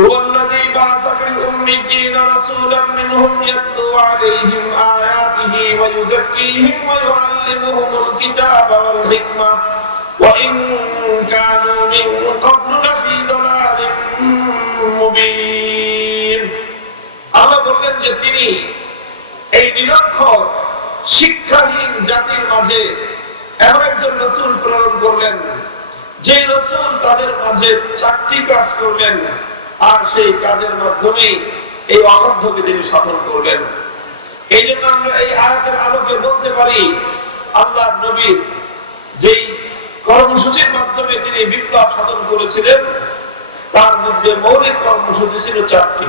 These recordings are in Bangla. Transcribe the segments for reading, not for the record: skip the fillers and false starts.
هو الذي بعث في الأميين رسولا منهم يتلو عليهم آياته ويزكيهم ويعلمهم الكتاب والحكمة وإن كانوا من قبل لفي ضلال মুবিন। আল্লাহ বললেন যে তিনি এই নিরক্ষর শিক্ষাহীন জাতির মাঝে এমন একজন রাসূল প্রেরণ করলেন যে রাসূল তাদের মাঝে চারটি কাজ করলেন, আর সেই কাজের মাধ্যমে এই অসাধ্যকে তিনি সাধন করলেন। এই জন্য আমরা এই আয়াতের আলোকে বলতে পারি আল্লাহর নবীর যেই কর্মসূচির মাধ্যমে তিনি বিপ্লব সাধন করেছিলেন তার মধ্যে মৌলিক কর্মসূচি ছিল চারটি।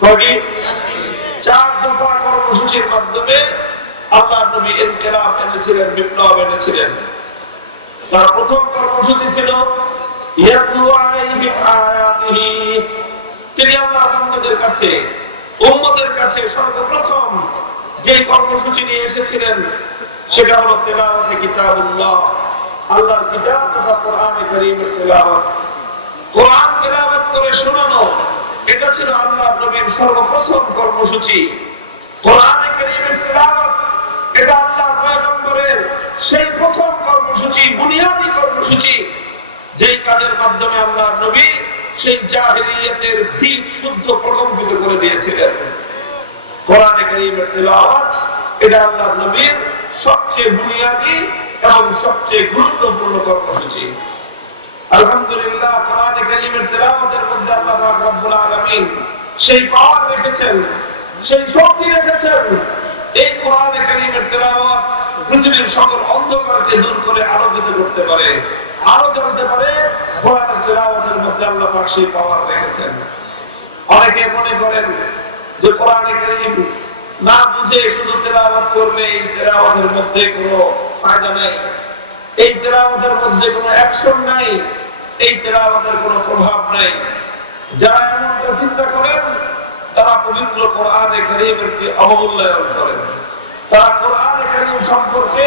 কয়টি? চার দফা কর্মসূচির মাধ্যমে আল্লাহর নবী ইনকিলাব এনেছিলেন, বিপ্লব এনেছিলেন। তার প্রথম কর্মসূচি ছিল ইয়াতলু আলাইহিম আয়াতিহি। তিনি আল্লাহর বান্দাদের কাছে, উম্মতের কাছে সর্বপ্রথম যে কর্মসূচি নিয়ে এসেছিলেন সেটা হলো তেলাওয়াতে কিতাবুল্লাহ, আল্লাহর কিতাব তথা কোরআনে কারীমের তেলাওয়াত। কোরআন তেলাওয়াত করে শোনানো, এটা ছিল আল্লাহর নবীর সর্বপ্রথম কর্মসূচি। কোরআনে কারীমের তেলাওয়াত এটা আল্লাহর পয়গম্বরের সেই প্রথম কর্মসূচি, বুনিয়াদি কর্মসূচি, যেই কাজের মাধ্যমে আল্লাহর নবী সেই জাহেলিয়াতের বীজ শুদ্ধ প্রকম্পিত করে দিয়েছিলেন। কোরআনে কারীমের তেলাওয়াত এটা আল্লাহর নবীর সবচেয়ে বুনিয়াদি এবং সবচেয়ে গুরুত্বপূর্ণ কর্মসূচি। আলহামদুলিল্লাহ, কোরআনে কারীমের তেলাওয়াতের মধ্যে আল্লাহ পাক রব্বুল আলামিন সেই পাওয়ার রেখেছেন, সেই শক্তি রেখেছেন। এই কোরআনে কারীমের তেলাওয়াত পৃথিবীর সকল অন্ধকারকে দূর করে আলোকিত করতে পারে, আলো জ্বলতে পারে। কোরআনের তেলাওয়াতের মধ্যে আল্লাহ পাক সেই পাওয়ার রেখেছেন। অনেকে মনে করেন যে কোরআনে কারীম না বুঝে শুধু তেলাওয়াত করলে এই তেলাওয়াতের মধ্যে কোনো ফায়দা নাই, এই তেলাওয়াতের মধ্যে কোনো অ্যাকশন নাই, এই তেলাওয়াতের কোনো প্রভাব নাই। যারা এমনটা চিন্তা করেন তারা পবিত্র কোরআনে কারীমকে অবমূল্যায়ন করেন, তারা কোরআনে কারীম সম্পর্কে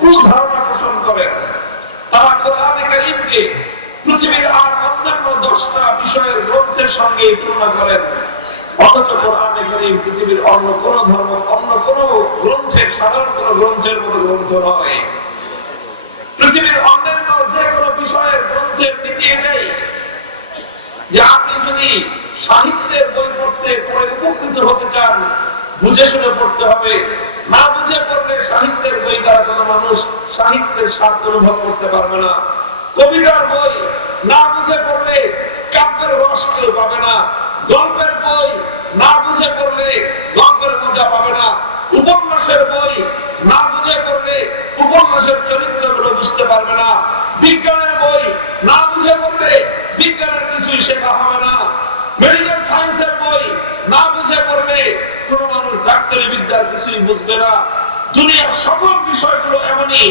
কুধারণা পোষণ করেন, তারা কোরআনে কারীমকে পৃথিবীর আর অন্যান্য 10টা বিষয়ের গ্রন্থের সঙ্গে তুলনা করেন। অথচ কোরআনে কারীম পৃথিবীর অন্য কোন ধর্ম, অন্য কোন গ্রন্থের, সাধারণ কোন গ্রন্থের মতো গ্রন্থ নয়। পৃথিবীর অন্যান্য যে কোনো বিষয়ের গ্রন্থের নীতি এটাই যে আপনি যদি সাহিত্যের বই পড়ে উপকৃত হতে চান, বুঝে শুনে পড়তে হবে। না বুঝে পড়লে সাহিত্যের বই দ্বারা কোনো মানুষ সাহিত্যের স্বাদ অনুভব করতে পারবে না। কবিতার বই না বুঝে পড়লে কাব্যের রস কেউ পাবে না। গল্পের বই না বুঝে পড়লে গল্পের মজা পাবে না। উপন্যাসের বই না বুঝে পড়লে উপন্যাসের চরিত্রগুলো বুঝতে পারবে না। বিজ্ঞানের বই না বুঝে পড়লে বিজ্ঞানের কিছুই শেখা হবে না। মেডিকেল সায়েন্সের বই না বুঝে পড়লে কোনো মানুষ ডাক্তারি বিদ্যার কিছুই বুঝবে না। দুনিয়ার সকল বিষয়গুলো এমনই,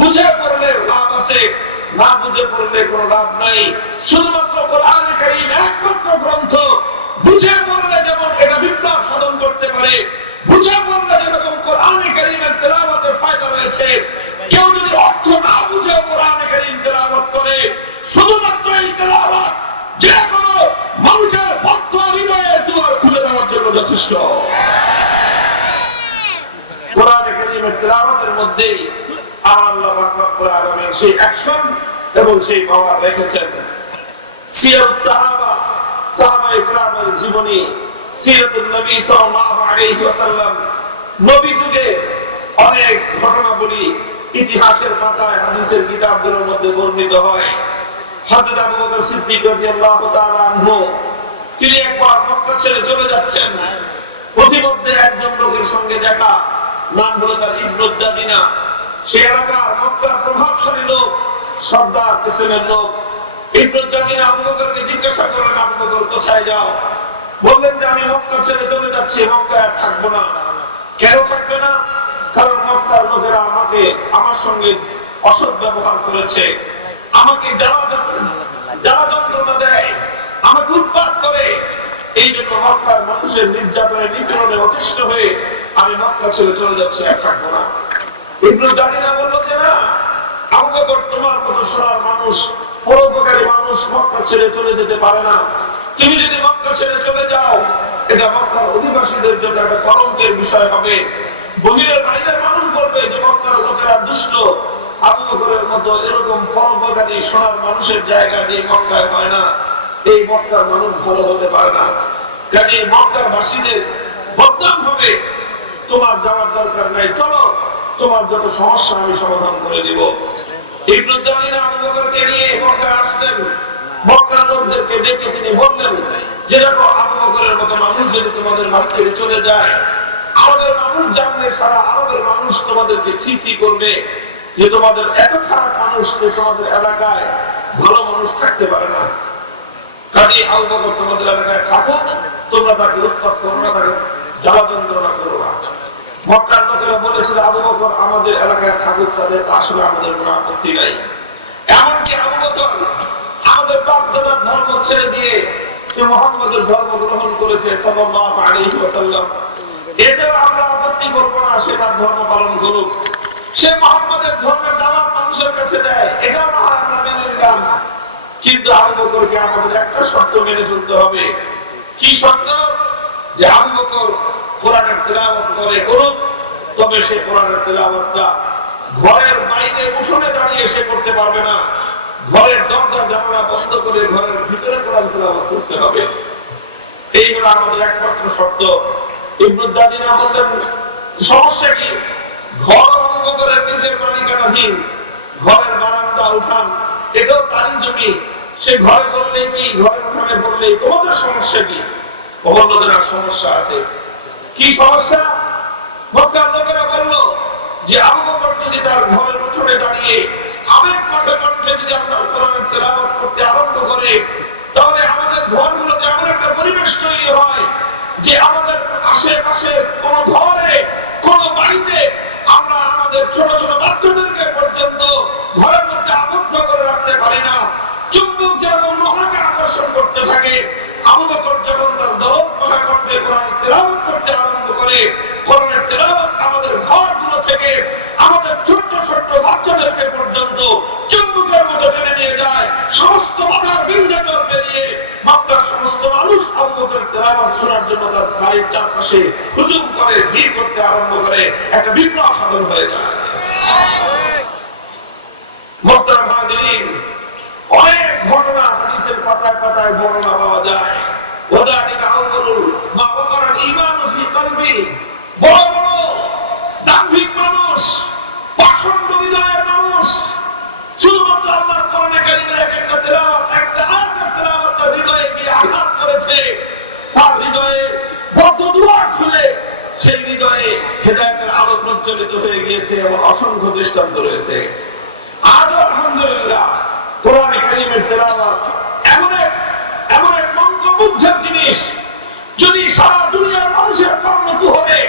বুঝে পড়লে লাভ আছে, না বুঝে পড়লে কোনো লাভ নাই। শুধুমাত্র কোরআনে কারীম একমাত্র গ্রন্থ, বুঝে পড়লে যেমন এটা বিপ্লব সাধন করতে পারে, বুঝে পড়লে যেরকম কোরআনে কারীমের তেলাওয়াতে ফায়দা রয়েছে, কেউ যদি অর্থ না বুঝে কোরআনে কারীম তেলাওয়াত করে, শুধুমাত্র এই তেলাওয়াত যে কোনো মানুষের বদ্ধ হৃদয়ে দুয়ার খুলে দেওয়ার জন্য যথেষ্ট। কোরআনে কারীমের তেলাওয়াতের মধ্যে আল্লাহ পাক রব্বুল আলামিন সেই অ্যাকশন এবং সেই পাওয়ার রেখেছেন। সিরাতুস সাহাবা, সাহাবায়ে কেরামের জীবনী, সিরাতুন নবী সাল্লাল্লাহু আলাইহি ওয়াসাল্লাম, নবী যুগে অনেক ঘটনাবলী ইতিহাসের পাতায়, হাদিসের কিতাবগুলোর মধ্যে বর্ণিত হয়। হযরত আবু বকর সিদ্দিক রাদিয়াল্লাহু তাআলা আনহু তিনি একবার মক্কা ছেড়ে চলে যাচ্ছেন। প্রতিমধ্যে একজন লোকের সঙ্গে দেখা, নাম হলো তার ইবনুদ দাগিনা। সেই এলাকার মক্কার প্রভাবশালী লোক, সর্দার কিসমের লোক। ইবনুদ দাগিনা আবু বকরকে জিজ্ঞাসা করলেন, আবু বকর কোথায় যাও? বললেন যে আমি মক্কা ছেড়ে চলে যাচ্ছি, মক্কায় থাকবো না। কেন থাকবে না? কারণ মক্কার লোকেরা আমাকে, আমার সঙ্গে অসৎ ব্যবহার করেছে, আমাকে যারা যন্ত্রণা দেয়, আমাকে উৎপাত করে। এই জন্য মক্কার মানুষের নির্যাতনে, নিপীড়নে অতিষ্ঠ হয়ে আমি মক্কা ছেড়ে চলে যাচ্ছি, আর থাকবো না। ইবনুদ দাগিনা বলল যে না, আবু বকর তোমার মতো সোনার মানুষ, পরোপকারী মানুষ মক্কা ছেড়ে চলে যেতে পারে না। তুমি যদি মক্কা ছেড়ে চলে যাও, এটা মক্কার অধিবাসীদের জন্য একটা কলঙ্কের বিষয় হবে। বহিরের বাইরের মানুষ বলবে যে মক্কার লোকেরা দুষ্ট, আবু বকরের মতো এরকম পরোপকারী সোনার মানুষের জায়গা যে মক্কায় হয় না, এই মক্কার মানুষ ভালো হতে পারে না। কাজে মক্কার বাসীদের বদনাম হবে। তোমার যাওয়ার দরকার নাই, চলো তোমার যত সমস্যা আমি সমাধান করে দিব। ইবনে দামিনা আবু বকরকে নিয়ে মক্কায় আসলেন। মক্কার লোকদেরকে ডেকে তিনি বললেন যে দেখো, আবু বকরের মতো মানুষ যদি তোমাদের মাঝ থেকে চলে যায়, আরবের মানুষ জানলে সারা আরবের মানুষ তোমাদেরকে ছি করবে যে তোমাদের এত খারাপ মানুষ, তোমাদের এলাকায় ভালো মানুষ থাকতে পারে না। কাজে আবু বকর তোমাদের এলাকায় থাকো, তোমরা তাকে উৎপাত করো না, তাকে জ্বালা যন্ত্রণা করো না। মক্কার লোকেরা বলেছিল আবু বকর আমাদের এলাকায় থাকুক, তাদের আসলে আমাদের কোনো আপত্তি নাই। এমনকি আবু বকর আমাদের বাপ দাদার ধর্ম ছেড়ে দিয়ে সে মুহাম্মদের ধর্ম গ্রহণ করেছে সাল্লাল্লাহু আলাইহি ওয়াসাল্লাম, এতেও আমরা আপত্তি করব না, সে তার ধর্ম পালন করুক। সে মুহাম্মদের ধর্মের দাওয়াত মানুষের কাছে দেয়, এটাও না হয় আমরা মেনে নিলাম। কিন্তু আবু বকরকে আমাদের একটা শর্ত মেনে চলতে হবে। কি শর্ত? যে আবু বকর কোরআনের তেলাওয়াত করে করুক, তবে সে কোরআনের তেলাওয়াতটা ঘরের বাইরে উঠোনে দাঁড়িয়ে সে করতে পারবে না। ঘরের দরজা জানালা বন্ধ করে ঘরের ভিতরে কোরআন তেলাওয়াত করতে হবে। এই হলো আমাদের একমাত্র শর্ত। ইবনে দামিনা বললেন সমস্যা কি? ঘর আবু বকরের নিজের মালিকানাধীন, ঘরের বারান্দা উঠান এটাও তারই জমি। সে ঘরে বললে কি, ঘরে উঠানে বললে তোমাদের সমস্যা কি? অন্যদের সমস্যা আছে। কি সমস্যা? মক্কার লোকেরা বলল যে আবু বকর যদি তার ঘরের উঠোনে দাঁড়িয়ে আবেগ মাখা কণ্ঠে যদি আল্লাহর কোরআনের তেলাওয়াত করতে আরম্ভ করে, তাহলে আমাদের ঘরগুলোতে এমন একটা পরিবেশ তৈরি হয় যে আমাদের আশেপাশে কোন ঘরে কোন বাড়িতে আমরা আমাদের ছোট ছোট বাচ্চাদেরকে পর্যন্ত ঘরের মধ্যে আবদ্ধ করে রাখতে পারি না। চুম্বক যেরকম লোহাকে আকর্ষণ করতে থাকে, আবু বকর যখন তার দরদ মাখা কণ্ঠে কোরআনের তেলাওয়াত করতে আরম্ভ করে, কোরআনের তেলাওয়াত আমাদের ঘরগুলো থেকে আমাদের ছোট্ট ছোট্ট বাচ্চাদেরকে পর্যন্ত চুম্বকের মতো টেনে নিয়ে যায়। সমস্ত বাধার বিন্ধ্যাচল পেরিয়ে মক্কার সমস্ত মানুষ আবু বকরের তেলাওয়াত শোনার জন্য তার বাড়ির চারপাশে হুজুম করে, ভিড় করতে আরম্ভ করে, একটা বিপ্লব সাধন হয়ে যায়। মুহতারাম হাজিরিন, অনেক ঘটনা হাদিসের পাতায় পাতায় বর্ণনা পাওয়া যায়। ওয়াযালিকা আউয়ালুল মা ওয়াকারাল ঈমানু ফি কলবি, বড় বড় দাম্ভিক মানুষ, পাষণ্ড হৃদয়ের মানুষ, শুধুমাত্র আল্লাহর কোরআনে কারীমের একটা তেলাওয়াত, একটা আয়াতের তেলাওয়াত তার হৃদয়ে গিয়ে আঘাত করেছে। তার হৃদয়ে বদ্ধ দুয়ার খুলে সেই হৃদয়ে হেদায়েতের আলো প্রজ্বলিত হয়ে গিয়েছে এবং অসংখ্য দৃষ্টান্ত রয়েছে। আজও আলহামদুলিল্লাহ কোরআনে কারীমের তেলাওয়াত এমন এক মন্ত্রমুগ্ধের জিনিস, যদি সারা দুনিয়ার মানুষের কর্ণকুহরে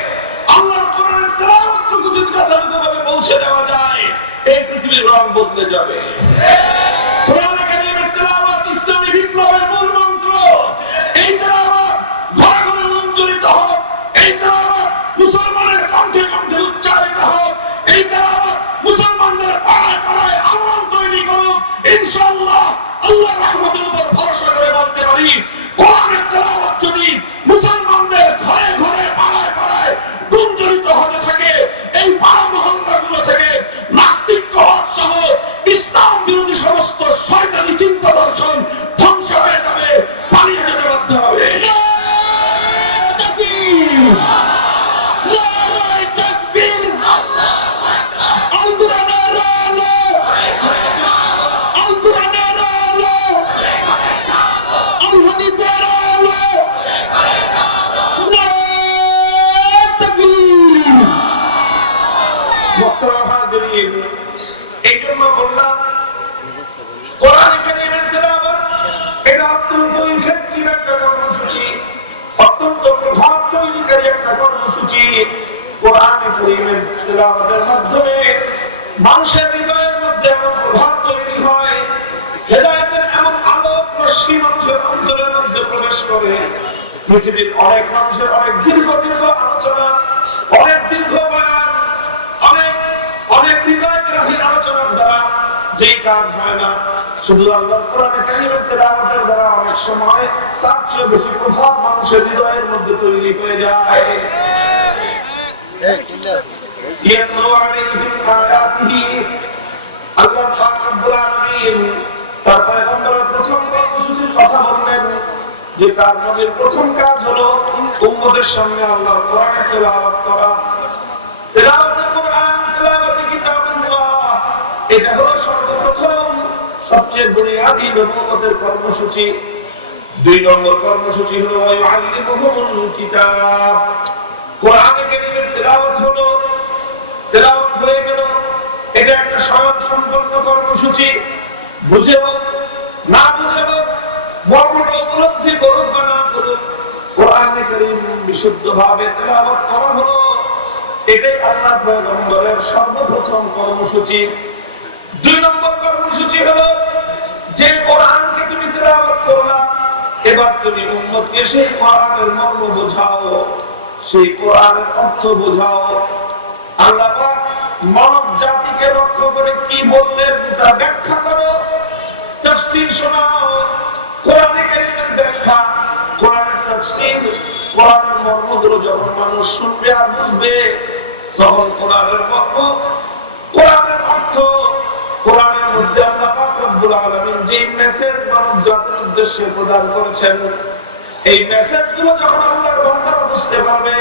আল্লাহর কোরআনের তেলাওয়াতটুকু যদি যথাযথভাবে পৌঁছে দেওয়া যায়, এই পৃথিবীর রং বদলে যাবে। কোরআনে কারীমের তেলাওয়াত ইসলামী বিপ্লবের মূল মন্ত্র। এই তেলাওয়াত ঘরে ঘরে মঞ্জুরিত হোক, এই তেলাওয়াত মুসলমানের কণ্ঠে কণ্ঠে উচ্চারিত হোক, এই তেলাওয়াত মুসলমানদের পাড়ায় পাড়ায় আওয়াম তৈরি করুক। ইনশাআল্লাহ আল্লাহর রহমতের উপর ভরসা করে বলতে পারি, কোরআনের তেলাওয়াত যদি মুসলমানদের ঘরে ঘরে পাড়ায় পাড়ায় গুঞ্জরিত হতে থাকে, এই পাড়া মহল্লাগুলো থেকে নাস্তিকবাদ সহ ইসলাম বিরোধী সমস্ত শয়তানি চিন্তা দর্শন ধ্বংস হয়ে যাবে, পালিয়ে যেতে বাধ্য হবে। এই জন্য বললাম কোরআনে কারীমের তেলাওয়াত এটা অত্যন্ত ইফেক্টিভ একটা কর্মসূচি, অত্যন্ত প্রভাব তৈরিকারী একটা কর্মসূচি। কোরআনে কারীমের তেলাওয়াতের মাধ্যমে মানুষের হৃদয়ের মধ্যে এমন প্রভাব তৈরি হয়, হেদায়েতের এমন আলোক রশ্মি মানুষের অন্তরের মধ্যে প্রবেশ করে। পৃথিবীর অনেক মানুষের অনেক দীর্ঘ দীর্ঘ আলোচনা, অনেক দীর্ঘ বয়ান, অনেক হৃদয়গ্রাহী আলোচনার দ্বারা যেই কাজ হয় না, শুধু আল্লাহর কোরআনে কারিমের তেলাওয়াতের দ্বারা অনেক সময় তার চেয়ে বেশি প্রভাব মানুষের হৃদয়ের মধ্যে তৈরি হয়ে যায়। ইয়াতলু আলাইহিম আয়াতিহি, আল্লাহ পাক রব্বুল আলামিন তার পয়গম্বরের প্রথম কর্মসূচির কথা বললেন যে তার নবীর প্রথম কাজ হলো উম্মতের সামনে আল্লাহর কোরআনের তেলাওয়াত করা। তেলাওয়াতে কোরআন, তেলাওয়াতে কিতাবুল্লাহ, এটা হলো সর্বপ্রথম সবচেয়ে বুনিয়াদি নবুয়তের কর্মসূচি। দুই নম্বর কর্মসূচি হলো ওয়ায়ুআল্লিমুহুমুল কিতাব। কোরআনে কারীমের তেলাওয়াত হলো, তেলাওয়াত হয়ে গেল, এটা একটা স্বয়ংসম্পন্ন কর্মসূচি। বুঝে হোক না বুঝে হোক, মর্মটা উপলব্ধি করুক বা না করুক, কোরআনে কারীম বিশুদ্ধভাবে তেলাওয়াত করা হলো, এটাই আল্লাহর পয়গম্বরের সর্বপ্রথম কর্মসূচি। দুই নম্বর কর্মসূচি হলো যে কোরআনকে তুমি তেলাওয়াত করলা, এবার তুমি উম্মতকে সেই কোরআনের মর্ম বোঝাও, সেই কোরআনের অর্থ বোঝাও। আল্লাহ পাক মানব জাতিকে লক্ষ্য করে কি বললেন তা ব্যাখ্যা করো, তাফসীর শোনাও। কোরআনে কারীমের ব্যাখ্যা, কোরআনের তাফসীর, কোরআনের মর্মগুলো যখন মানুষ শুনবে আর বুঝবে, তখন কোরআনের মর্ম, কোরআনের অর্থ, কোরআনের মধ্যে আল্লাহ পাক রব্বুল আলামিন যে মেসেজ মানব জাতির উদ্দেশ্যে প্রদান করেছেন, এই মেসেজগুলো যখন আল্লাহর বান্দারা বুঝতে পারবে,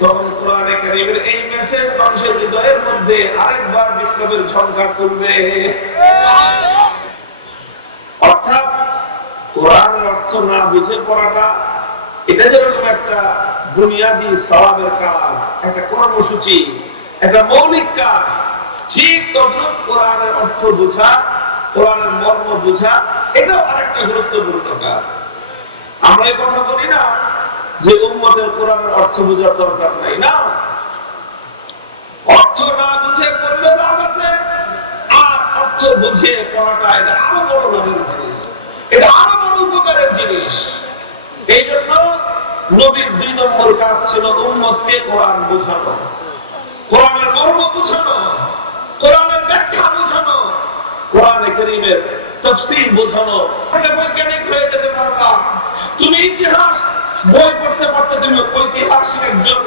তখন কোরআনে কারীমের এই মেসেজ মানুষের হৃদয়ের মধ্যে আরেকবার বিপ্লবের ঝঙ্কার তুলবে। অর্থাৎ কোরআনের অর্থ না বুঝে পড়াটা, এটা যেরকম একটা বুনিয়াদি সওয়াবের কাজ, একটা কর্মসূচি, একটা মৌলিক কাজ, ঠিক তদ্রুপ কোরআনের অর্থ বোঝা, কোরআনের মর্ম বোঝা, এটাও আরেকটা গুরুত্বপূর্ণ কাজ। আমরা এই কথা বলি না যে উম্মতের কোরআনের অর্থ বোঝার দরকার নাই, না, অর্থ না বুঝে পড়লে লাভ আছে, আর অর্থ বুঝে পড়াটা এটা আরো বড় লাভের জিনিস, এটা আরো বড় উপকারের জিনিস। এই জন্য নবীর 2 নম্বর কাজ ছিল উম্মতকে কোরআন বোঝানো, কোরআনের মর্ম বোঝানো, কোরআনের ব্যাখ্যা বোঝানো, কোরআনে কারীমের তাফসীর বোঝানো। বৈজ্ঞানিক হয়ে যেতে পারো না, তুমি ইতিহাস বই পড়তে পড়তে তুমি ঐতিহাসিক একজন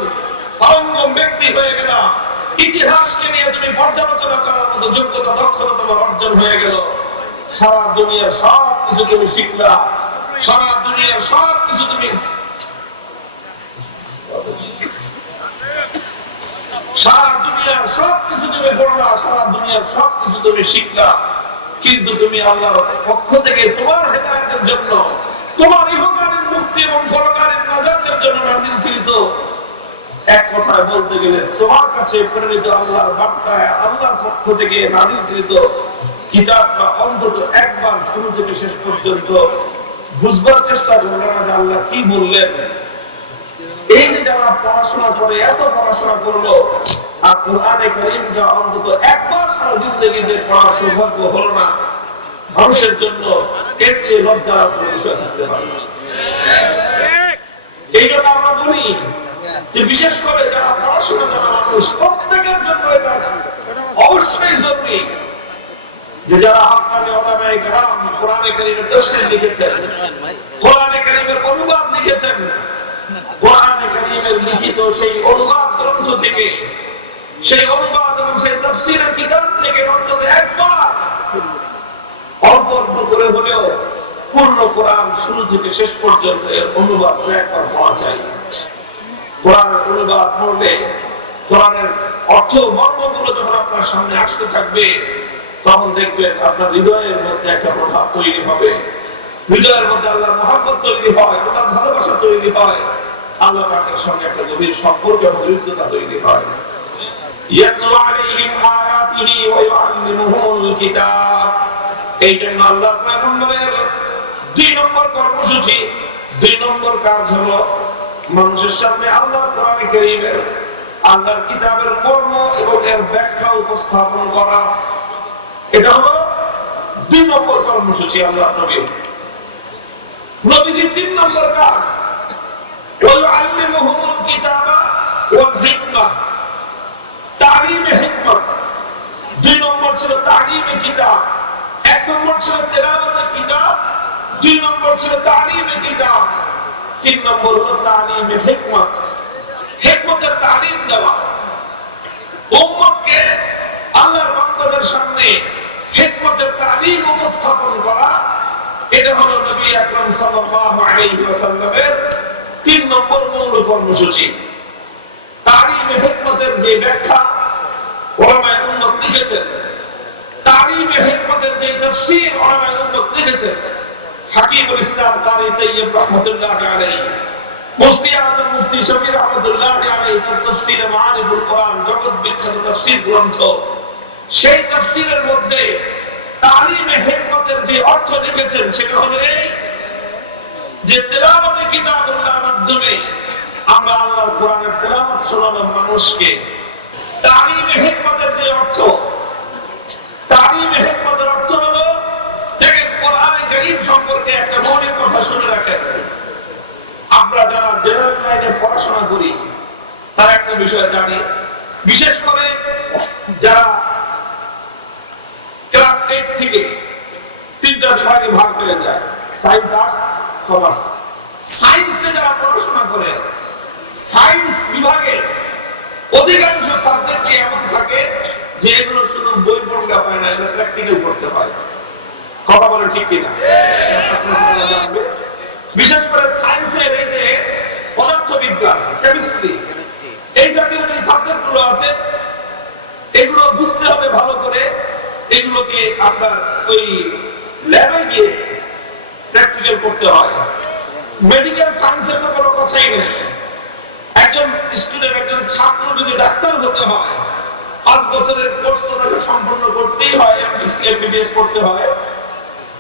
অঙ্গম ব্যক্তি হয়ে গেল, ইতিহাসকে নিয়ে তুমি পর্যালোচনা করার মতো যোগ্যতা, দক্ষতা তোমার অর্জন হয়ে গেল। সারা দুনিয়ার সব কিছু তুমি শিখলা, সারা দুনিয়ার সব কিছু তুমি, সারা দুনিয়ার সব কিছু তুমি পড়লা, সারা দুনিয়ার সব কিছু তুমি শিখলা, কিন্তু তুমি আল্লাহর পক্ষ থেকে তোমার হেদায়েতের জন্য, তোমার ইহকালীন মুক্তি এবং পরকালীন নাজাতের জন্য নাযিলকৃত, এক কথায় বলতে গেলে তোমার কাছে প্রেরিত আল্লাহর বার্তায়, আল্লাহর পক্ষ থেকে নাযিলকৃত কিতাবটা অন্তত একবার শুরু থেকে শেষ পর্যন্ত বুঝবার চেষ্টা করলেন না যে আল্লাহ কি বললেন। এই যে যারা পড়াশোনা করে, এত পড়াশোনা করলো, আর কোরআনে কারীমটা অন্তত একবার সারা জিন্দেগিতে পড়ার সৌভাগ্য হলো না, মানুষের জন্য এর চেয়ে লজ্জার কোনো বিষয় থাকতে পারে না। এই জন্য আমরা বলি যে বিশেষ করে যারা পড়াশোনা জানা মানুষ, প্রত্যেকের জন্য এটা অবশ্যই জরুরি যে যারা হাক্কানি উলামায়ে কেরাম কোরআনে কারীমের তাফসীর লিখেছেন, কোরআনে কারীমের অনুবাদ লিখেছেন, কোরআনে কারীমের লিখিত সেই অনুবাদ গ্রন্থ থেকে, সেই অনুবাদ এবং সেই তাফসীরের কিতাব থেকে অন্তত একবার অল্প অল্প করে হলেও পূর্ণ কোরআন শুরু থেকে শেষ পর্যন্ত এর অনুবাদ একবার পড়া চাই। কোরআনের অনুবাদ পড়লে কোরআনের অর্থ মর্মগুলো যখন আপনার সামনে আসতে থাকবে, তখন দেখবেন আপনার হৃদয়ের মধ্যে একটা প্রভাব তৈরি হবে, হৃদয়ের মধ্যে আল্লাহর মহব্বত তৈরি হয়, আল্লাহর ভালোবাসা তৈরি হয়, আল্লাহ পাকের সঙ্গে একটা গভীর সম্পর্ক এবং হৃদ্যতা তৈরি হয়। ইয়াতলু আলাইহিম আয়াতিহি ওয়া ইউআল্লিমুহুমুল কিতাব। এই জন্য আল্লাহর পয়গম্বরের 2 নম্বর কর্মসূচি, 2 নম্বর কাজ হলো মানুষের সামনে আল্লাহর কোরআনে কারীমের, আল্লাহর কিতাবের মর্ম এবং এর ব্যাখ্যা উপস্থাপন করা। এটা হলো 2 নম্বর কর্মসূচি আল্লাহর নবীর। নবীজির 3 নম্বর কাজ ওয়ায়ুআল্লিমুহুমুল কিতাবা ওয়াল হিকমা, তালিমে হিকমত। 2 নম্বর ছিল তালিমে কিতাব, 1 নম্বর ছিল তেলাওয়াতে কিতাব, 2 নম্বর ছিল তালিমে কিতাব, 3 নম্বর হলো তালিমে হিকমত, হিকমতের তালিম দেওয়া। উম্মতকে আল্লাহর বান্দাদের সামনে হিকমতের তালিম উপস্থাপন করা, এটা হলো নবী আকরাম সাল্লাল্লাহু আলাইহি ওয়াসাল্লামের 3 নম্বর মূল কর্মসূচি। তালিমে হিকমতের যে ব্যাখ্যা উলামায়ে উম্মত লিখেছেন, তালিমে হিকমতের যে তাফসীর উলামায়ে উম্মত লিখেছেন, হাকিমুল ইসলাম কারি তাইয়্যিব রাহমাতুল্লাহি আলাইহি, মুফতি আযম মুফতি শফি রাহমাতুল্লাহি আলাইহি তার তাফসীরে মাআরিফুল কোরআন, জগৎ বিখ্যাত তাফসীর গ্রন্থ, সেই তাফসীরের মধ্যে তালিমে হিকমতের যে অর্থ লিখেছেন সেটা হলো এই যে তেলাওয়াতে কিতাবুল্লাহর মাধ্যমে আমরা আল্লাহর কোরআনের তেলাওয়াত শোনানো মানুষকে। তালিমে হিকমতের যে অর্থ, তালিমে হিকমতের অর্থ হলো, দেখেন কোরআনে কারীম সম্পর্কে একটা মৌলিক কথা শুনে রাখেন। আমরা যারা জেনারেল লাইনে পড়াশোনা করি তারা একটা বিষয় জানি, বিশেষ করে যারা ক্লাস 8 থেকে 3টা বিভাগে ভাগ হয়ে যায়, সায়েন্স, আর্টস, কমার্স। সায়েন্সে যারা পড়াশোনা করে, সায়েন্স বিভাগে অধিকাংশ সাবজেক্টই এমন থাকে যে এগুলো শুধু বই পড়লে হয় না, এগুলো প্র্যাকটিক্যাল করতে হয়। কথা বলে ঠিক কিনা? আপনারা জানবে, বিশেষ করে সায়েন্সের এই যে পদার্থবিজ্ঞান, কেমিস্ট্রি, এই জাতীয় যে সাবজেক্টগুলো আছে এগুলো বুঝতে হবে ভালো করে। এগুলোকে আপনার ওই ল্যাবে গিয়ে প্র্যাকটিক্যাল করতে হয়। মেডিকেল সায়েন্সের তো কোনো কথাই নেই। একজন স্টুডেন্ট, একজন ছাত্র যদি ডাক্তার হতে হয় 5 বছরের কোর্স তাকে সম্পন্ন করতেই হয়, এমবিবিএস করতে হয়।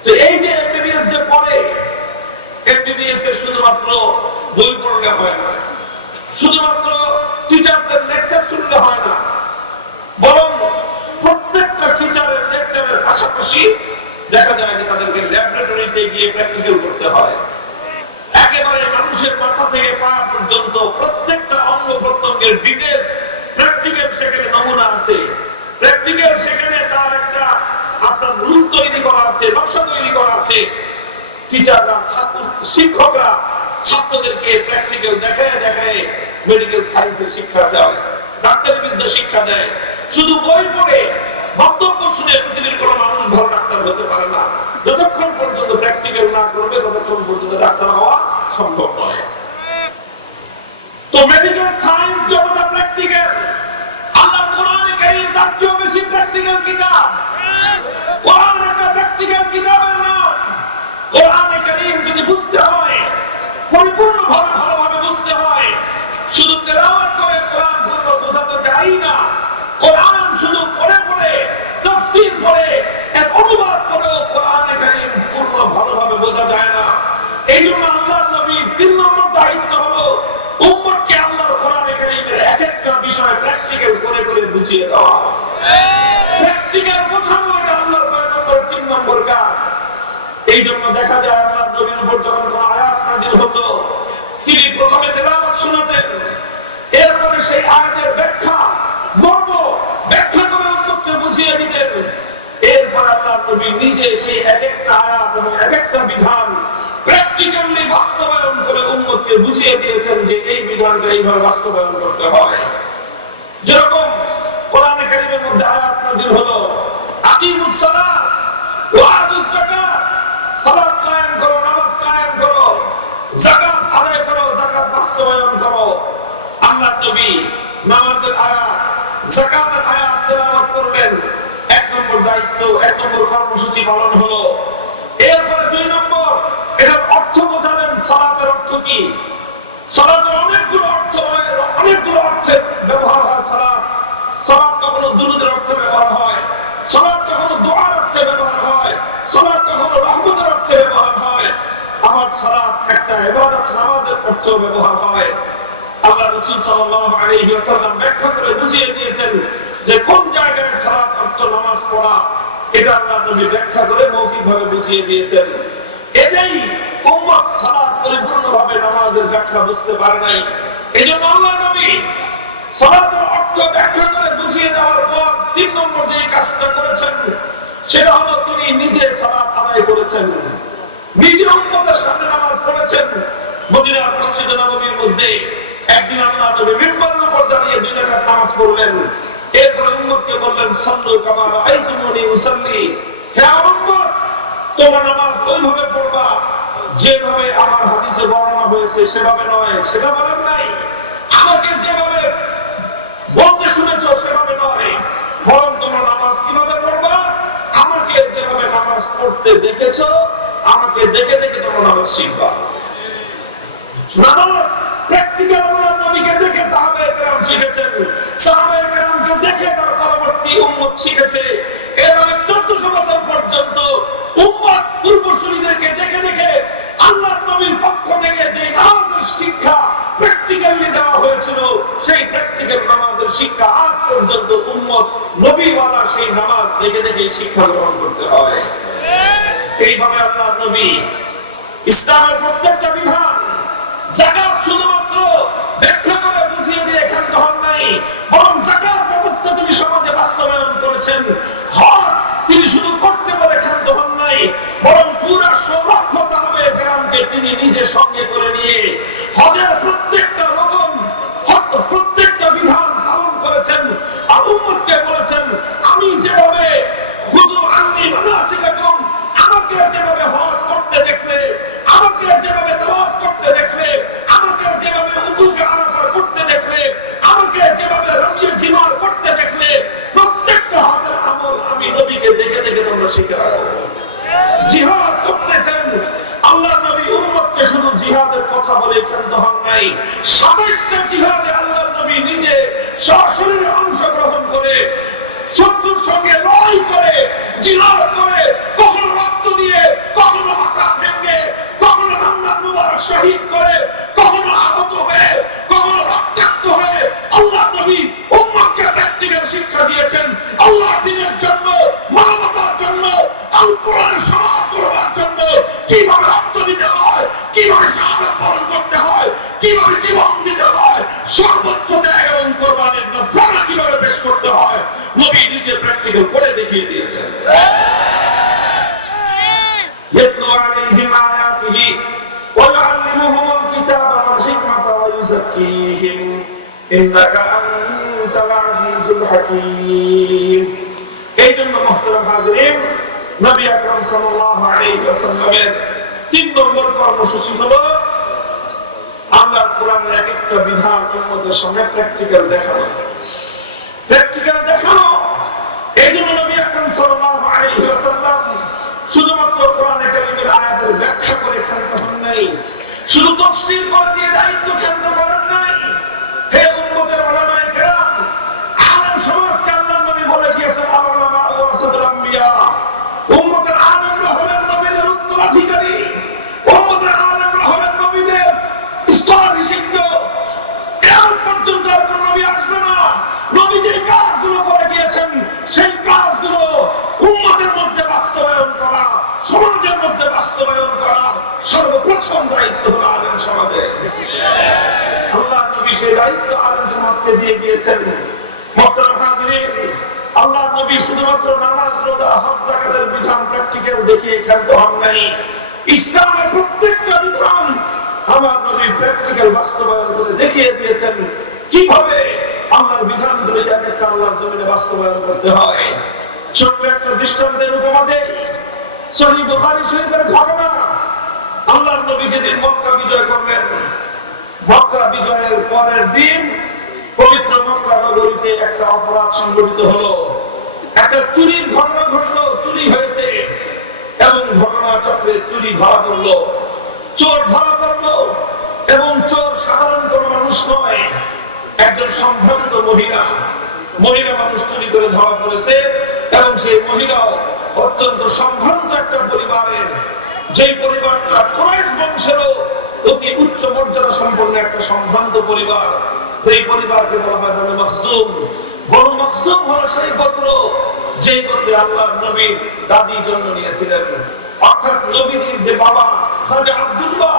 তো এই যে এমবিবিএস যে পড়ে, এমবিবিএস এর শুধুমাত্র বই পড়লে হয় না, শুধুমাত্র টিচারদের লেকচার শুনলে হয় না, বরং প্রত্যেকটা টিচারের লেকচারের পাশাপাশি দেখা যায় যে তাদেরকে ল্যাবরেটরিতে গিয়ে প্র্যাকটিক্যাল করতে হয়। একেবারে মানুষের মাথা থেকে পা পর্যন্ত প্রত্যেকটা অঙ্গ প্রত্যঙ্গের ডিটেইলস প্র্যাকটিক্যাল সেখানে নমুনা আছে, প্র্যাকটিক্যাল সেখানে তার একটা আপনার রূপ তৈরি করা আছে, নকশা তৈরি করা আছে। টিচাররা, শিক্ষকরা ছাত্রদেরকে প্র্যাকটিক্যাল দেখায় দেখায় মেডিকেল সায়েন্সের শিক্ষা দেয়, ডাক্তারি বিদ্যা শিক্ষা দেয়। শুধু বই পড়ে বক্তব্য শুনে পৃথিবীর কোনো মানুষ ভালো ডাক্তার হতে পারে না। যতক্ষণ পর্যন্ত প্র্যাকটিক্যাল না করবে ততক্ষণ পর্যন্ত ডাক্তার হওয়া সম্ভব নয়। তো মেডিকেল সায়েন্স যতটা প্র্যাকটিক্যাল, আল্লাহর কোরআনে কারীম তার চেয়েও বেশি প্র্যাকটিক্যাল কিতাব। কোরআন একটা প্র্যাকটিক্যাল কিতাবের নাম। কোরআনে কারীম যদি বুঝতে হয়, পরিপূর্ণভাবে ভালোভাবে বুঝতে হয়, শুধু তেলাওয়াত করে কোরআন পূর্ণ বোঝা তো যায় না। কোরআন শুধু পড়ে পড়ে, তাফসীর পড়ে, এর অনুবাদ করেও কোরআনে কারীম পূর্ণ ভালোভাবে বোঝা যায় না। এই জন্য আল্লাহর নবীর 3 নম্বর দায়িত্ব হলো উম্মতকে আল্লাহর কোরআনে কারীমের এক একটা বিষয় প্র্যাকটিক্যাল করে করে বুঝিয়ে দেওয়া। প্র্যাকটিক্যাল বোঝানো এটা আল্লাহর পয়গম্বরের 3 নম্বর কাজ। এই জন্য দেখা যায় আল্লাহর নবীর উপর যখন কোন আয়াত নাযিল হতো, তিনি প্রথমে তেলাওয়াত শোনাতেন, এরপরে সেই আয়াতের ব্যাখ্যা, মর্ম ব্যাখ্যা করে উম্মতকে বুঝিয়ে দিতেন। এরপর আল্লাহর নবী নিজে সেই এক একটা আয়াত এবং এক একটা বিধান প্র্যাকটিক্যালি বাস্তবায়ন করে উম্মতকে বুঝিয়ে দিয়েছেন যে এই বিধানটা এইভাবে বাস্তবায়ন করতে হয়। যেরকম কোরআনে কারীমের মধ্যে আয়াত নাযিল হলো, আকিমুস সালাত ওয়া আতুজ যাকাত, সালাত কায়েম করো, নামাজ কায়েম করো, যাকাত আদায় করো, যাকাত বাস্তবায়ন করো। আল্লাহর নবী নামাজের আয়াত, যাকাতের আয়াত তেলাওয়াত করলেন। 1 নম্বর দায়িত্ব, 1 নম্বর কর্মসূচি পালন হলো। এরপরে 2 নম্বর এটার অর্থ বোঝালেন। সালাতের অর্থ কি? সালাতের অনেকগুলো অর্থ হয়, অনেকগুলো অর্থে ব্যবহার হয় সালাত। সালাত কখনো দুরূদের অর্থে ব্যবহার হয়, সালাত কখনো দোয়ার অর্থে ব্যবহার হয়, সালাত কখনো রহমতের অর্থে ব্যবহার হয়, আবার সালাত একটা ইবাদত, নামাজের অর্থে ব্যবহার হয়। আল্লাহ রাসূল সাল্লাল্লাহু আলাইহি ওয়াসাল্লাম ব্যাখ্যা করে বুঝিয়ে দিয়েছেন যে কোন জায়গায় সালাত অর্থ নামাজ পড়া, এটা আল্লাহর নবী ব্যাখ্যা করে মৌখিকভাবে বুঝিয়ে দিয়েছেন। এটাই উম্মত সালাত পরিপূর্ণভাবে নামাজের ব্যাখ্যা বুঝতে পারে নাই। এজন্য আল্লাহর নবী সালাতের অর্থ ব্যাখ্যা করে বুঝিয়ে দেওয়ার পর তিন নম্বর যে কাজটা করেছেন সেটা হলো তিনি নিজে সালাত আদায় করেছেন, নিজে উম্মতের সামনে নামাজ পড়েছেন। মদিনার মসজিদে নববীর মধ্যে একদিন আল্লাহ নবী মিম্বরের উপর দাঁড়িয়ে 2 রাকাত নামাজ পড়লেন। এরপর উম্মতকে বললেন, সাল্লু কামা রাআইতুমুনি উসাল্লি, হে উম্মত, তোমরা নামাজ ওইভাবে পড়বা যেভাবে আমার হাদিসে বর্ণনা হয়েছে, সেভাবে নয়। সেটা বলেন নাই, আমাকে যেভাবে বলতে শুনেছো সেভাবে নয়, বরং তোমরা নামাজ কিভাবে পড়বা, আমাকে যেভাবে নামাজ পড়তে দেখেছো, আমাকে দেখে দেখে তোমরা নামাজ শিখবা। নামাজ প্র্যাকটিক্যাল আল্লাহর নবীকে দেখে সাহাবায়ে কেরাম শিখেছেন, সাহাবায়ে কেরামকে দেখে তার পরবর্তী উম্মত শিখেছে। এভাবে 1400 বছর পর্যন্ত উম্মত পূর্বসূরীদেরকে দেখে দেখে আল্লাহর নবীর পক্ষ থেকে যে নামাজের শিক্ষা প্র্যাকটিক্যালি দেওয়া হয়েছিল, সেই প্র্যাকটিক্যাল নামাজের শিক্ষা আজ পর্যন্ত উম্মত নবীওয়ালা সেই নামাজ দেখে দেখে শিক্ষা গ্রহণ করতে হয়। এইভাবে আল্লাহর নবী ইসলামের প্রত্যেকটা বিধান, যাকাত শুধুমাত্র ব্যাখ্যা করে বুঝিয়ে দিয়ে ক্ষান্ত হন নাই, বরং যাকাত ব্যবস্থা তিনি সমাজে বাস্তবায়ন করেছেন। হজ তিনি শুধু করতে বলে ক্ষান্ত হন নাই, বরং পুরা 100 লক্ষ সাহাবায়ে কেরামকে তিনি নিজে সঙ্গে করে নিয়ে হজের প্রত্যেকটা রকম প্রত্যেকটা বিধান পালন করেছেন। আর উম্মতকে বলেছেন, আমি যেভাবে হুজু আন্নি মানাসিকাকুম, আমাকে যেভাবে হজ করতে দেখলে, আমাকে যেভাবে তাওয়াফ করতে দেখলে, আমাকে যেভাবে উকুফে আরাফা করতে দেখলে, আমাকে যেভাবে রমিয়ে জিমার করতে দেখলে, প্রত্যেকটা হজের আমল আমি নবীকে দেখে দেখে তোমরা শিখে রাখো। জিহাদ করতেছেন আল্লাহর নবী, উম্মতকে শুধু জিহাদের কথা বলে ক্ষান্ত হন নাই। 27টা জিহাদে আল্লাহর নবী নিজে সশরীরে অংশগ্রহণ করে, শত্রুর সঙ্গে লড়াই করে, জিহাদ করে, কখনো রক্ত দিয়ে, কখনো মাথা ভেঙে, কখনো দান্দার মুবারক শহীদ করে, কখনো আহত হয়ে, কখনো রক্তাক্ত হয়ে আল্লাহর নবী উম্মতকে প্র্যাকটিক্যাল শিক্ষা দিয়েছেন। আল্লাহর দ্বীনের জন্য, মানবতার জন্য, আল কোরআনের সমাজ করবার জন্য কিভাবে রক্ত দিতে হয়, কিভাবে শাহাদাত বরণ করতে হয়, কিভাবে জীবন দিতে হয়, সর্বোচ্চ ত্যাগ এবং কোরবানির নজরানা কিভাবে পেশ করতে হয়, নবী নিজে প্র্যাকটিক্যাল করে দেখিয়ে দিয়েছেন। ইয়াতলু আলাইহিম আয়াতিহি ওয়া ইউআল্লিমুহুমুল কিতাবা ওয়াল হিকমাতা ওয়া ইউযাক্কিহিম ইন্নাকা আনতাল আজিজুল হাকীম। এই জন্য মুহতারাম হাজিরিন, নবী আকরাম সাল্লাল্লাহু আলাইহি ওয়াসাল্লামের 3 নম্বর কর্মসূচি হলো আল্লাহর কোরআনের এক একটা বিধান উম্মতের সামনে প্র্যাকটিক্যাল দেখানো, প্র্যাকটিক্যাল দেখানো। এই জন্য নবী আকরাম সাল্লাল্লাহু আলাইহি ওয়াসাল্লাম শুধুমাত্র কোরআনে কারীমের আয়াতের ব্যাখ্যা করে ক্ষান্ত হন নাই, শুধু তাফসীর করে দিয়ে দায়িত্ব ক্ষান্ত করেন নাই। হে উম্মতের উলামায়ে কেরাম, আলেম সমাজকে আল্লাহর নবী বলে দিয়েছেন, আল উলামা ওয়ারাসাতুল আম্বিয়া, উম্মতের আলেমরা হলেন নবীদের উত্তরাধিকারী, উম্মতের আলেমরা হলেন নবীদের স্থলাভিষিক্ত। কিয়ামত পর্যন্ত আর কোন নবী আসবে না। নবী যে কাজগুলো করে গিয়েছেন, সেই কাজগুলো উম্মতের মধ্যে বাস্তবায়ন করা, সমাজের মধ্যে বাস্তবায়ন করা সর্বপ্রথম দায়িত্ব হলো আলেম সমাজের। আল্লাহর নবী সেই দায়িত্ব আলেম সমাজকে দিয়ে গিয়েছেন। মুহতারাম হাজিরিন, আল্লাহর নবী শুধুমাত্র নামাজ, রোজা, হজ, যাকাতের বিধান প্র্যাকটিক্যাল দেখিয়ে ক্ষান্ত হন নাই। ইসলামের প্রত্যেকটা বিধান আমার নবী প্র্যাকটিক্যাল বাস্তবায়ন করে দেখিয়ে দিয়েছেন কিভাবে আল্লাহর বিধানগুলো যাকে আল্লাহর জমিনে বাস্তবায়ন করতে হয়। ছোট্ট একটা দৃষ্টান্তের উপমা দেই। সহিহ বুখারী শরীফের ঘটনা, আল্লাহর নবী যেদিন মক্কা বিজয় করলেন, মক্কা বিজয়ের পরের দিন পবিত্র মক্কা নগরীতে একটা অপরাধ সংঘটিত হলো। একটা চুরির ঘটনা ঘটলো, চুরি হয়েছে এবং ঘটনা চক্রে চুরি ধরা পড়লো, চোর ধরা পড়লো। এবং চোর সাধারণ কোন মানুষ নয়, একজন সম্ভ্রান্ত মহিলা, মহিলা মানুষ চুরি করে ধরা পড়েছে। এবং সেই মহিলাও অত্যন্ত সম্ভ্রান্ত একটা পরিবারের, যেই পরিবারটা কুরাইশ বংশেরও অতি উচ্চ মর্যাদা সম্পন্ন একটা সম্ভ্রান্ত পরিবার। সেই পরিবারকে বলা হয় বনু মখজুম। বনু মখজুম হলো সেই গোত্র যেই গোত্রে আল্লাহর নবীর দাদি জন্ম নিয়েছিলেন। অর্থাৎ নবীজির যে বাবা খাজা আব্দুল্লাহ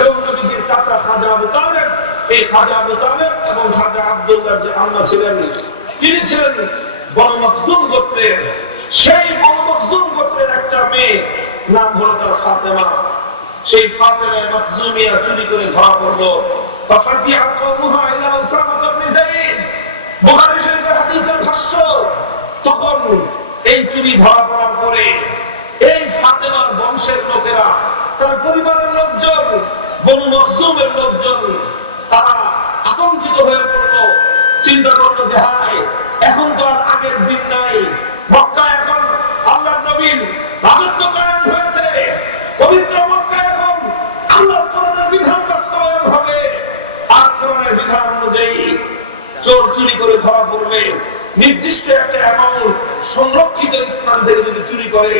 এবং নবীজির চাচা খাজা আবু তালেব, এই খাজা আবু তালেব এবং খাজা আব্দুল্লাহর যে আম্মা ছিলেন, তিনি ছিলেন বনু মখজুম গোত্রের। সেই বনু মখজুম গোত্রের একটা মেয়ে, নাম হলো তার ফাতেমা। সেই ফাতেমা মখজুমিয়া চুরি করে ধরা পড়লো। ফাফাজিআ কওমুহা ইলা উসামা ইবনে যায়েদ, বুখারী শরীফের হাদিসের ভাষ্য। তখন এই চুরি ধরা পড়ার পরে এই ফাতেমার বংশের লোকেরা, তার পরিবারের লোকজন, বনু মখজুমের লোকজন, তারা আতঙ্কিত হয়ে পড়লো। চিন্তা করলো যে হায়, এখন তো আর আগের দিন নাই, মক্কা এখন আল্লাহর নবীর রাজত্ব কায়েম হয়েছে, পবিত্র মক্কা এখন আল্লাহর কোরআনের বিধান বাস্তবায়ন হবে। আর কোরআনের বিধান অনুযায়ী চোর চুরি করে ধরা পড়লে নির্দিষ্ট একটা অ্যামাউন্ট সংরক্ষিত স্থান থেকে যদি চুরি করে,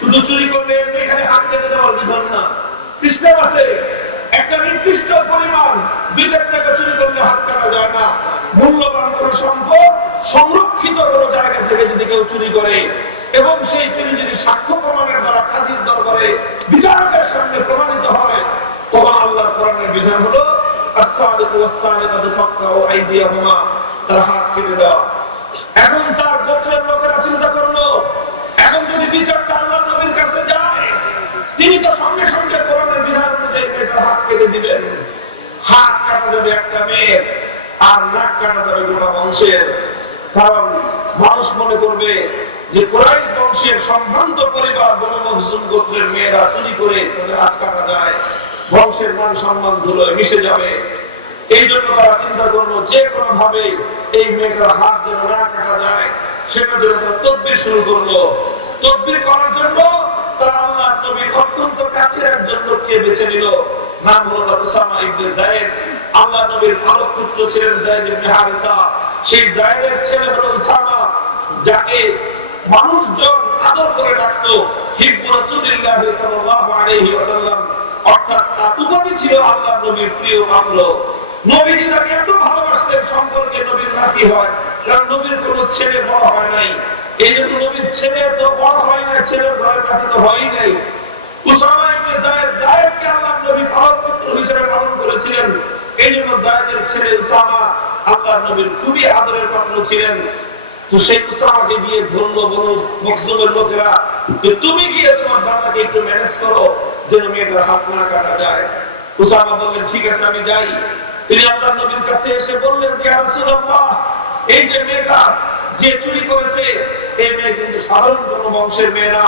শুধু চুরি করলে এখানে হাত কেটে দেওয়ার বিধান না, সিস্টেম আছে। একটা নির্দিষ্ট পরিমাণ 2-4 টাকা চুরি করলে হাত কাটা যায় না। মূল্যবান কোনো সম্পদ সংরক্ষিত কোনো জায়গা থেকে যদি কেউ চুরি করে এবং সেই চুরি যদি সাক্ষ্য প্রমাণের দ্বারা কাজীর দরবারে বিচারকের সামনে প্রমাণিত হয়, তখন আল্লাহর কোরআনের বিধান হলো আস-সারিকু ওয়াস-সারিকাতু ফাকতাউ আইদিয়াহুমা, তার হাত কেটে দেওয়া। এখন তার গোত্রের লোকেরা চিন্তা করলো, এখন যদি বিচারটা আল্লাহর নবীর কাছে যায়, তিনি তো সঙ্গে সঙ্গে কোরআনের বিধান অনুযায়ী তার হাত কেটে দিবেন। হাত কাটা যাবে একটা মেয়ের, আর নাক কাটা যাবে গোটা বংশের। কারণ মানুষ মনে করবে যে কুরাইশ বংশের সম্ভ্রান্ত পরিবার বনু মখজুম গোত্রের মেয়েরা চুরি করে তাদের হাত কাটা যায়, বংশের মান সম্মান ধুলোয় মিশে যাবে। এই জন্য তারা চিন্তা করলো যে কোনো ভাবে এই মেয়েটার হাত যেন না কাটা যায়, সেটার জন্য তারা তদবির শুরু করলো। তদবির করার জন্য তারা আল্লাহর নবীর অত্যন্ত কাছের একজন লোককে বেছে নিল, নাম হলো তার উসামা ইবনে যায়েদ। আল্লাহর নবীর আলোক পুত্র ছিলেন যায়েদ ইবনে হারিসা, সেই যায়েদের ছেলে হলো উসামা, যাকে মানুষজন আদর করে ডাকতো হিব্বু রাসূলুল্লাহ সাল্লাল্লাহু আলাইহি ওয়াসাল্লাম, অর্থাৎ তার উপাধি ছিল আল্লাহর নবীর প্রিয় পাত্র। নবীজি তাকে এত ভালোবাসতেন, সম্পর্কে নবীর নাতি হয়, কারণ নবীর কোনো ছেলে বড় হয় নাই, এই জন্য নবীর ছেলে তো বড় হয় না, ছেলের ঘরে নাতি তো হয়ই নাই। উসামা ইবনে যায়েদ, যায়েদকে আল্লাহর নবী পালক পুত্র হিসেবে পালন করেছিলেন, এই জন্য যায়েদের ছেলে উসামা আল্লাহর নবীর খুবই আদরের পাত্র ছিলেন। তো সেই উসামাকে দিয়ে ধরলো বনু মখজুমের লোকেরা, যে তুমি গিয়ে তোমার দাদাকে একটু ম্যানেজ করো যেন মেয়েটার হাত না কাটা যায়। উসামা বললেন ঠিক আছে আমি যাই। তিনি আল্লাহর নবীর কাছে এসে বললেন ইয়া রাসূলুল্লাহ, এই যে মেয়েটা যে চুরি করেছে, এই মেয়ে কিন্তু সাধারণ কোনো বংশের মেয়ে না,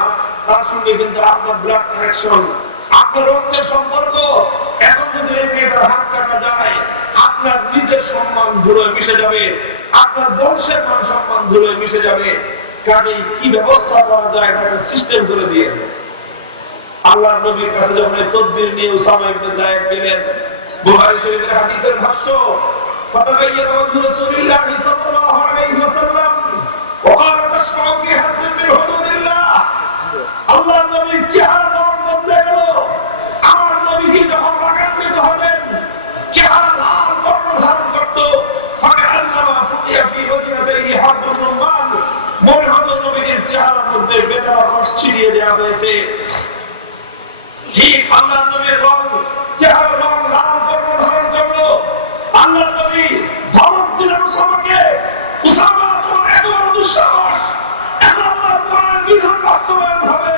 তার সঙ্গে কিন্তু আপনার ব্লাড কানেকশন, আপনার রক্তের সম্পর্ক। এখন যদি এই মেয়েটার হাত কাটা যায়, আপনার নিজের সম্মান ধুলোয় মিশে যাবে, আপনার বংশের মান সম্মান ধুলোয় মিশে যাবে। কাজেই কি ব্যবস্থা করা যায় এটা সিস্টেম করে দিয়ে আল্লাহর নবীর কাছে যখন এই তদবির নিয়ে উসামা ইবনে যায়েদ গেলেন, বুখারী শরীফের হাদিসের ভাষ্য, ফাতাগায়্যারা ওয়াজহু রাসূলিল্লাহ সাল্লাল্লাহু আলাইহি ওয়াসাল্লাম ওয়া ক্বালা তাশফাউ ফি হাদ্দিন মিন হুদুদিল্লাহ। আল্লাহর নবীর চেহারা বদলে গেল। আমার নবীজি যখন রাগান্বিত হবেন, চেহারা লাল বর্ণ ধারণ করত, ফাকান্নামা ফুকিয়া ফি ওয়াজহিহি হাব্বুর রুমান, মনে হতো নবীজির চেহারার মধ্যে বেদনার রস ছিটিয়ে দেওয়া হয়েছে। ঠিক আল্লাহর নবীর রং, চেহারার রং লাল বর্ণ ধারণ করলো। আল্লাহর নবী ধমক দিলেন উসামাকে, উসামা তোমার এত বড় দুঃসাহস, এখন আল্লাহর কোরআনের বিধান বাস্তবায়ন হবে,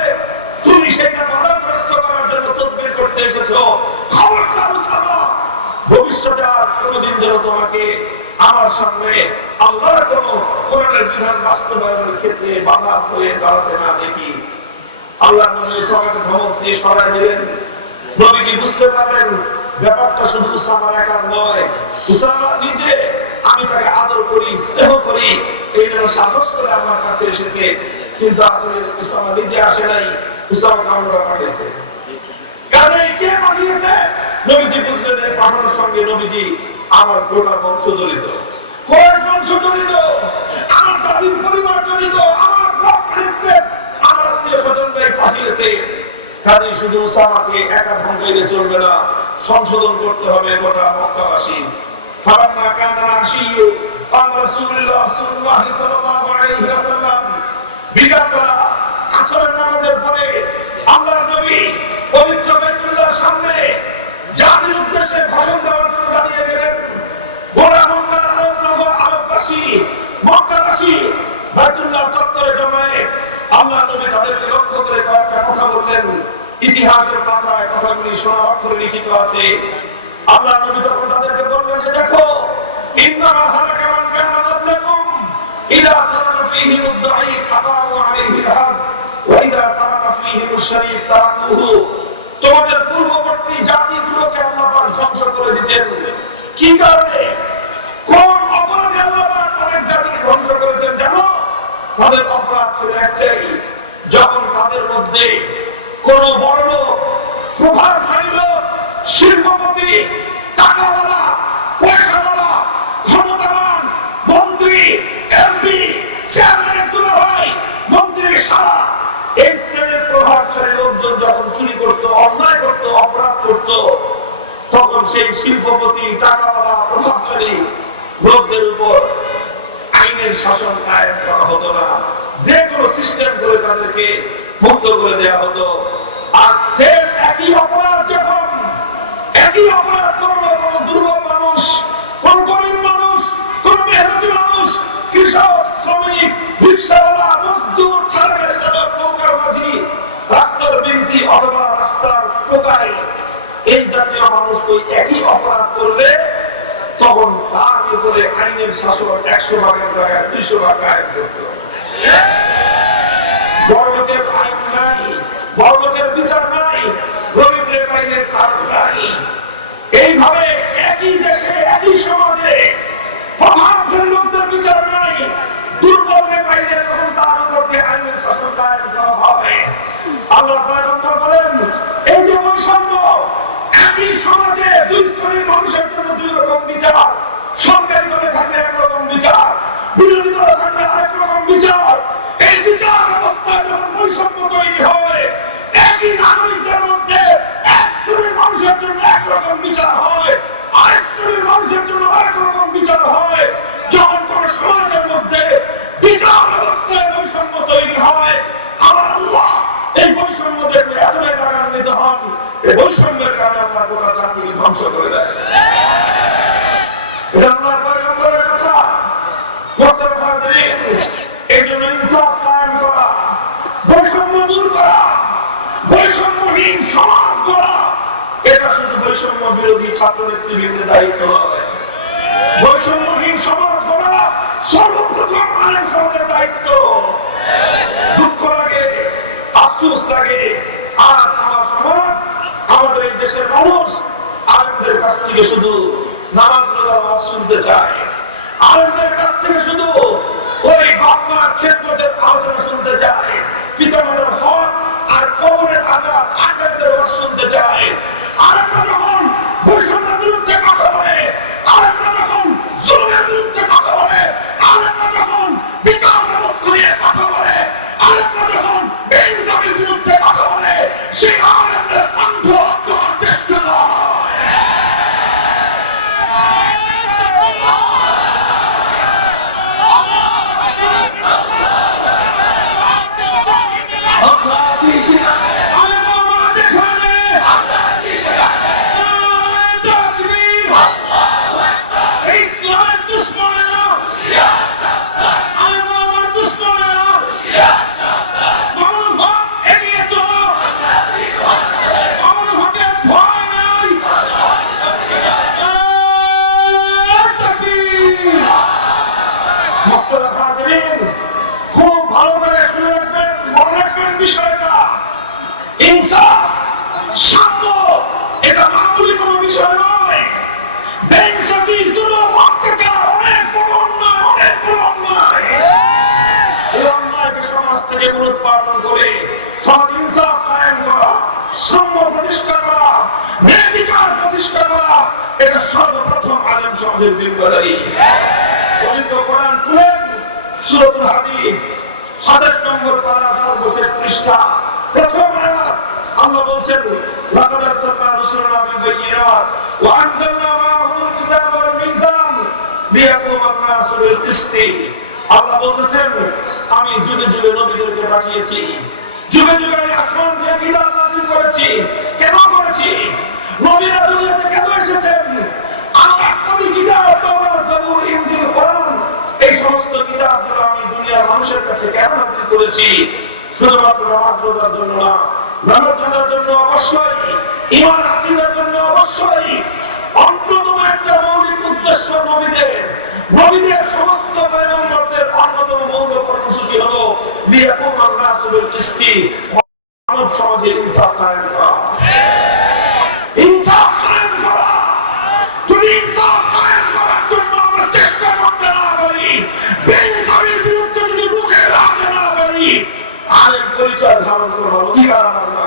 তুমি সেটা বাধাগ্রস্ত করার জন্য তদবির করতে এসেছো। খবরদার উসামা, ভবিষ্যতে আর কোনোদিন যেন তোমাকে আমার সামনে আল্লাহর কোন কোরআনের বিধান বাস্তবায়নের ক্ষেত্রে বাধা হয়ে দাঁড়াতে না দেখি। আল্লাহ নবী উসামাকে ধমক দিয়ে সরায় দিলেন। নবীজি বুঝতে পারলেন ব্যাপারটা শুধু উসামার একার নয়, উসামা নিজে, আমি তাকে আদর করি, স্নেহ করি, এই জন্য সাহস করে আমার কাছে এসেছে। কিন্তু আসলে উসামা নিজে আসে নাই, উসামাকে আমরা পাঠিয়েছে। কাজেই কে পাঠিয়েছে? নবীজি বুঝলেন এই পাঠানোর সঙ্গে নবীজি আমার গোটা বংশ জড়িত, কোরআন বংশ জড়িত, আমার দাদির পরিবার জড়িত, আমার আমার আত্মীয় স্বজনরাই পাঠিয়েছে। কাজেই শুধু উসামাকে একা ধমকাইলে চলবে না, সংশোধন করতে হবে গোটা মক্কাবাসী। ফালাম্মা কানা আশিয়্যু ক্বামা রাসূলুল্লাহ সাল্লাল্লাহু আলাইহি ওয়াসাল্লাম, বিকালবেলা আসরের নামাজের পরে আল্লাহর নবী পবিত্র বাইতুল্লাহর সামনে জাতির উদ্দেশ্যে ভাষণ দেওয়ার জন্য দাঁড়িয়ে গেলেন। গোটা মক্কার আরববাসী, মক্কাবাসী বাইতুল্লাহ চত্বরে জমায়ে আল্লাহ নবী তাদেরকে লক্ষ্য করে কয়েকটা কথা বললেন। ইতিহাসের পাতায় কথাগুলি সোনার অক্ষরে লিখিত আছে। আল্লাহ নবী তখন তাদেরকে বললেন যে দেখো, ইন্নামা হালাকা মান কানা ক্বাবলাকুম ইযা সারাকা ফীহিম আদ-দাঈফ আকামু আলাইহি আল-হাদ ওয়া ইযা সারাকা ফীহিম আশ-শরীফ তারাকুহু। তোমাদের পূর্ববর্তী জাতিগুলোকে আল্লাহ পাক ধ্বংস করে দিতেন। কি কারণে, কোন অপরাধে আল্লাহ পাক অনেক জাতিকে ধ্বংস করেছেন জানো? তাদের অপরাধ ছিল একটাই, যখন তাদের মধ্যে কোন বড় লোক, প্রভাবশালী লোক, শিল্পপতি, টাকাওয়ালা, পয়সাওয়ালা, ক্ষমতাবান মন্ত্রী, এমপি, চেয়ারম্যানের দুলাভাই, মন্ত্রীর শালা, এই শ্রেণীর প্রভাবশালী লোকজন যখন চুরি করতো, অন্যায় করতো, অপরাধ করতো, তখন সেই শিল্পপতি, টাকাওয়ালা, প্রভাবশালী লোকদের উপর আইনের শাসন কায়েম করা হতো না। যে কোনো সিস্টেম করে তাদেরকে মুক্ত করে দেওয়া হতো। আর সেম একই অপরাধ যখন একই অপরাধ করলো কোন দুর্বল মানুষ, কোন গরিব মানুষ, কোন মেহনতি মানুষ, কৃষক, শ্রমিক, রিকশাওয়ালা, মজদুর, ঠেলাগাড়ি চালক, নৌকার মাঝি, রাস্তার বিনতি অথবা রাস্তার টোকায়, এই জাতীয় মানুষ ওই একই অপরাধ করলে তখন তার উপরে আইনের শাসন 100 ভাগের জায়গায় 200 ভাগ কায়েম করতে হবে। বড় লোকের আইন নাই, বড় লোকের বিচার নাই, গরিবের আইনে ছাড় নাই। এইভাবে একই দেশে, একই সমাজে প্রভাবশালী লোকদের বিচার নাই, দুর্বলকে পাইলে তখন তার উপর দিয়ে আইনের শাসন কায়েম করা হয়। আল্লাহর পয়গম্বর বলেন, এই যে বৈষম্য, একই সমাজে দুই শ্রেণীর মানুষের জন্য দুই রকম বিচার, সরকারি দলে থাকলে একরকম বিচার, বিরোধী দলে থাকলে আরেক রকম বিচার। এই বিচার ব্যবস্থায় যখন বৈষম্য তৈরি হয়, একই নাগরিকদের মধ্যে এক শ্রেণীর মানুষের জন্য একরকম বিচার হয়, আরেক শ্রেণীর মানুষের জন্য আরেক রকম বিচার হয়। যখন কোন সমাজের মধ্যে বিচার ব্যবস্থায় বৈষম্য তৈরি হয়, আমার আল্লাহ এই বৈষম্য দেখলে এতটাই রাগান্বিত হন, এই বৈষম্যের কারণে আল্লাহ গোটা জাতিকে ধ্বংস করে দেয়। আল্লাহর পয়গম্বরের কথা। মুহতারাম হাজিরিন, এই জন্য ইনসাফ কায়েম করা, বৈষম্য দূর করা, বৈষম্যহীন সমাজ গড়া, এটা শুধু বৈষম্য বিরোধী ছাত্র নেতৃবৃন্দের দায়িত্ব নয়। বৈষম্যহীন সমাজ গড়া সর্বপ্রথম আলেম সমাজের দায়িত্ব। দুঃখ লাগে, আফসোস লাগে, আজ আমার সমাজ, আমাদের এই দেশের মানুষ আলেমদের কাছ থেকে শুধু নামাজ রোজার ওয়াজ শুনতে চায়, আলেমদের কাছ থেকে শুধু ওই বাপ মার খেদমতের আলোচনা শুনতে চায়, পিতামাতার হক আর কবরের আযাব আখিরাতের ওয়াজ শুনতে চায়। আলেমরা যখন বৈষম্যের বিরুদ্ধে কথা বলে, আলেমরা যখন জুলুমের বিরুদ্ধে কথা বলে, আলেমরা যখন বিচার ব্যবস্থা নিয়ে কথা বলে, আলেমরা যখন বেইনসাফির বিরুদ্ধে কথা বলে, সেই আলেমদের কণ্ঠ রক্ষার চেষ্টা করা হয়। খুব ভালো করে শুনে রাখবেন, মনে রাখবেন বিষয়টা। ইনসাফ, সাম্য, এটা মামুলি কোনো বিষয় নয়। বেইনসাফি, জুলুম, অত্যাচার অনেক বড় অন্যায়, অনেক বড় অন্যায়। এই অন্যায়কে সমাজ থেকে মূলোৎপাটন করে সমাজ ইনসাফ কায়েম করা, সাম্য প্রতিষ্ঠা করা, ন্যায় বিচার প্রতিষ্ঠা করা, এটা সর্বপ্রথম আলেম সমাজের জিম্মাদারি। পবিত্র কোরআন খুলেন, সূরাতুল হাদীদ 27 নম্বর পারার সর্বশেষ পৃষ্ঠা, প্রথম আয়াত। আল্লাহ বলছেন, লাকাদ আরসালনা রুসুলানা বিল বায়িনাত ওয়া আনজালনা মাআহুমুল কিতাবা ওয়াল মিজান লিয়াকুমান নাসু বিল কিসতি। আল্লাহ বলতেছেন, আমি যুগে যুগে নবীদেরকে পাঠিয়েছি, যুগে যুগে আমি আসমান থেকে কিতাব নাযিল করেছি। কেন করেছি? নবীরা দুনিয়াতে কেন এসেছেন? আমার আসমানি কিতাব, তাওরাত, জাবুর, ইনজিল, কোরআন, এই সমস্ত কিতাবগুলো আমি দুনিয়ার মানুষের এসেছি শুধুমাত্র নামাজ রোজার জন্য না, নামাজ রোজার জন্য অবশ্যই, ঈমান আকীদার জন্য অবশ্যই। অন্যতম একটা মৌলিক উদ্দেশ্য নবীদের সমস্ত পয়গম্বরদের অন্যতম মৌলিক কর্মসূচি হলো লিয়াকুমান নাসু বিল কিসতি, মানব সমাজে ইনসাফ কায়েম করা। ইনসাফ কায়েম করা, যদি ইনসাফ কায়েম করার জন্য আমরা চেষ্টা করতে না পারি, বেইনসাফের বিরুদ্ধে যদি রুখে দাঁড়াতে না পারি, আলেম পরিচয় ধারণ করবার অধিকার আমার না।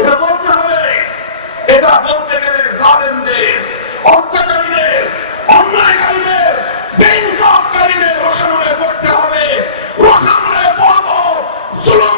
এটা বলতে হবে। এটা বলতে গেলে জালেমদের, অত্যাচারীদের, অন্যায়কারীদের, বেইনসাফকারীদের রোষানলে পড়তে হবে। রোষানলে পড়বো জুলুম